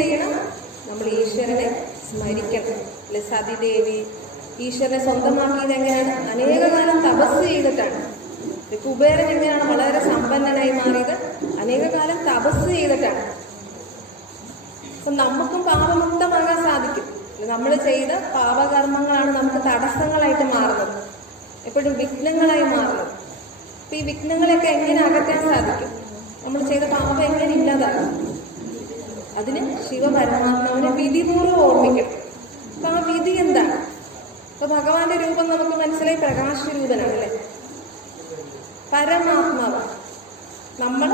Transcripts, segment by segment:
ചെയ്യണം? നമ്മൾ ഈശ്വരനെ സ്മരിക്കണം. അല്ലെ, സതിദേവി ഈശ്വരനെ സ്വന്തമാക്കിയത് എങ്ങനെയാണ്? അനേക കാലം തപസ് ചെയ്തിട്ടാണ്. കുബേരൻ എങ്ങനെയാണ് വളരെ സമ്പന്നനായി മാറിയത്? അനേക കാലം തപസ് ചെയ്തിട്ടാണ്. അപ്പൊ നമുക്കും പാപമുക്തമാകാൻ സാധിക്കും. നമ്മൾ ചെയ്ത പാപകർമ്മങ്ങളാണ് നമുക്ക് തടസ്സങ്ങളായിട്ട് മാറുന്നത്, എപ്പോഴും വിഘ്നങ്ങളായി മാറുന്നത്. അപ്പൊ ഈ വിഘ്നങ്ങളെയൊക്കെ എങ്ങനെ അകറ്റാൻ സാധിക്കും? നമ്മൾ ചെയ്ത പാപം എങ്ങനെ ഇല്ലാതാകും? അതിന് ശിവപരമാത്മാവിനെ വിധിപൂർവ്വം ഓർമ്മിക്കണം. അപ്പൊ ആ വിധി എന്താണ്? അപ്പൊ ഭഗവാന്റെ രൂപം നമുക്ക് മനസ്സിലായി, പ്രകാശരൂപനാണ് അല്ലെ, പരമാത്മാവാണ്. നമ്മൾ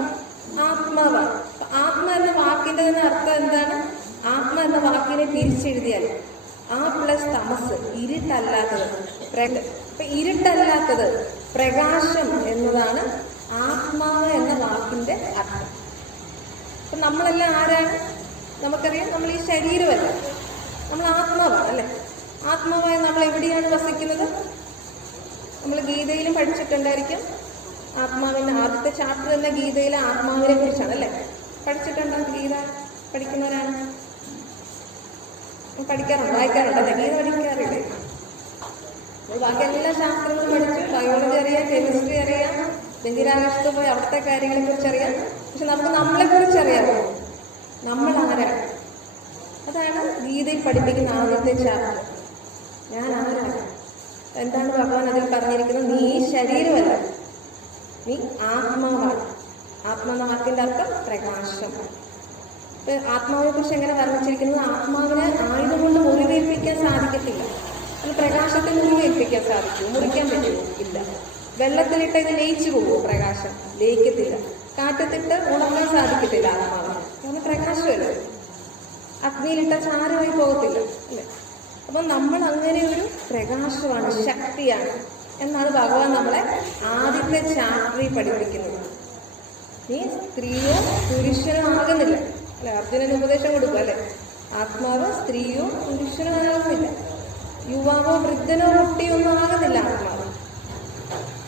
ആത്മാവാണ്. ആത്മ എന്ന വാക്കിന്റെ തന്നെ അർത്ഥം എന്താണ്? ആത്മ എന്ന വാക്കിനെ തിരിച്ചെഴുതിയാൽ ആ പ്ലസ് തമസ്, ഇരുട്ടല്ലാത്തത്. അപ്പൊ ഇരുട്ടല്ലാത്തത് പ്രകാശം എന്നതാണ് ആത്മാവ് എന്ന വാക്കിന്റെ അർത്ഥം. അപ്പൊ നമ്മളെല്ലാം ആരാണ്? നമുക്കറിയാം, നമ്മൾ ഈ ശരീരമല്ല, നമ്മൾ ആത്മാവാണ് അല്ലെ. ആത്മാവായി നമ്മൾ എവിടെയാണ് വസിക്കുന്നത്? നമ്മൾ ഗീതയിലും പഠിച്ചിട്ടുണ്ടായിരിക്കും. ആത്മാവിന്റെ ആദ്യത്തെ ചാപ്റ്റർ തന്നെ ഗീതയിലെ ആത്മാവിനെ കുറിച്ചാണ് അല്ലെ. പഠിച്ചിട്ടുണ്ടോ? ഗീത പഠിക്കുന്നവരാണ്? പഠിക്കാറുണ്ട്, വായിക്കാറുണ്ട് അല്ലെ? ഗീത പഠിക്കാറില്ലേ? ബാക്കി എല്ലാ ശാസ്ത്രങ്ങളും പഠിച്ചു, ബയോളജി അറിയാം, കെമിസ്ട്രി അറിയാം, ബഹിരാകാശത്ത് പോയി അവിടുത്തെ കാര്യങ്ങളെ കുറിച്ച് അറിയാം. പക്ഷെ നമുക്ക് നമ്മളെ കുറിച്ച് അറിയാമോ? നമ്മൾ ആരാണ്? അതാണ് ഗീതയിൽ പഠിപ്പിക്കുന്ന ആദ്യത്തെ ചാപ്റ്റർ. ഞാൻ ആരാണ്? എന്താണ് ഭഗവാൻ അതിൽ പറഞ്ഞിരിക്കുന്നത്? നീ ഈ ശരീരമല്ല, നീ ആത്മാവാണ്. ആത്മാവെന്ന വാക്കിന്റെ അർത്ഥം പ്രകാശം. ആത്മാവിനെ കുറിച്ച് എങ്ങനെ വർണ്ണിച്ചിരിക്കുന്നത്? ആത്മാവിനെ ആയുധം കൊണ്ട് മുറിവേൽപ്പിക്കാൻ സാധിക്കത്തില്ല. അത് പ്രകാശത്തെ മുറിവേൽപ്പിക്കാൻ സാധിക്കും? മുറിക്കാൻ പറ്റുമോ? ഇല്ല. വെള്ളത്തിലിട്ട് ഇത് ലയിച്ചു പോകുമോ? പ്രകാശം ലയിക്കത്തില്ല. കാറ്റത്തിട്ട് ഉണങ്ങാൻ സാധിക്കത്തില്ല ആത്മാവിന്, കാരണം പ്രകാശമല്ല. അഗ്നിയിലിട്ട ചാരമായി പോകത്തില്ല അല്ലെ. അപ്പൊ നമ്മൾ അങ്ങനെ ഒരു പ്രകാശമാണ്, ശക്തിയാണ് എന്നാണ് ഭഗവാൻ നമ്മളെ ആദ്യത്തെ ചാപ്റ്ററിൽ പഠിപ്പിക്കുന്നത്. നീ സ്ത്രീയോ പുരുഷനോ ആകുന്നില്ല അല്ലെ. അർജുനന് ഉപദേശം കൊടുക്കുക അല്ലെ, ആത്മാവ് സ്ത്രീയോ പുരുഷനോ ആകുന്നില്ല, യുവാവോ വൃദ്ധനോ കുട്ടിയോ ഒന്നും ആകുന്നില്ല ആത്മാവ്.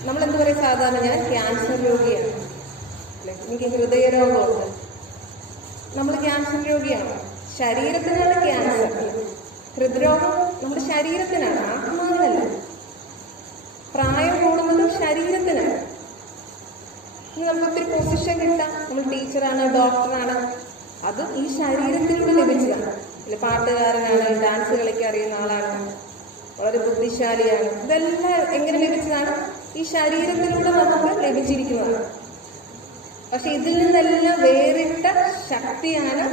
നമ്മളെന്ത് പറയും സാധാരണ? ഞാൻ ക്യാൻസർ രോഗിയാണ് അല്ലെ, എനിക്ക് ഹൃദയരോഗമുണ്ട്. നമ്മൾ ക്യാൻസർ രോഗിയാണ്. ശരീരത്തിനാണ് ക്യാൻസർ. ഹൃദ്രോഗം നമ്മുടെ ശരീരത്തിനാണ്, ആത്മാവിനല്ല. പ്രായം കൂടുന്നതും ശരീരത്തിനാണ്. നമുക്ക് ഒത്തിരി പൊസിഷൻ കിട്ടാം, നമ്മൾ ടീച്ചറാണ്, ഡോക്ടറാണ്, അത് ഈ ശരീരത്തിലൂടെ ലഭിച്ചതാണ്. പാട്ടുകാരനാണ്, ഡാൻസ് കളിക്കാൻ അറിയുന്ന ആളാണ്, വളരെ ബുദ്ധിശാലിയാണ്. ഇതെല്ലാം എങ്ങനെ ലഭിച്ചതാണ്? ഈ ശരീരത്തിലൂടെ നമുക്ക് ലഭിച്ചിരിക്കുന്നതാണ്. പക്ഷെ ഇതിൽ നിന്നെല്ലാം വേറിട്ട ശക്തിയാണ്